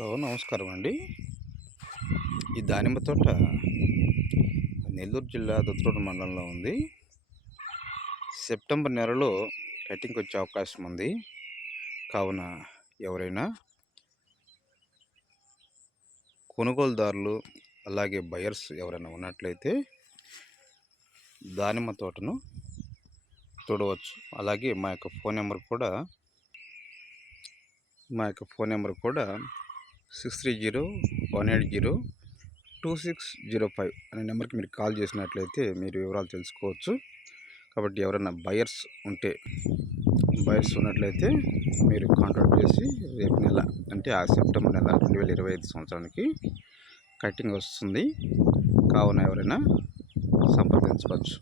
Hello, నమస్కారం అండి. ఈ దానిమ్మ తోట నెల్లూరు జిల్లా దుత్తూరు మండలంలో ఉంది. సెప్టెంబర్ నెలలో కటింగ్కి వచ్చే అవకాశం ఉంది. కావున ఎవరైనా కొనుగోలుదారులు అలాగే బయర్స్ ఎవరైనా ఉన్నట్లయితే దానిమ్మ తోటను చూడవచ్చు. అలాగే మా యొక్క ఫోన్ నెంబర్ కూడా 6301802605 అనే నెంబర్కి మీరు కాల్ చేసినట్లయితే మీరు వివరాలు తెలుసుకోవచ్చు. కాబట్టి ఎవరైనా బయర్స్ ఉన్నట్లయితే మీరు కాంటాక్ట్ చేసి రేపు నెల అంటే ఆ సెప్టెంబర్ నెల 2025 సంవత్సరానికి కటింగ్ వస్తుంది. కావున ఎవరైనా సంప్రదించవచ్చు.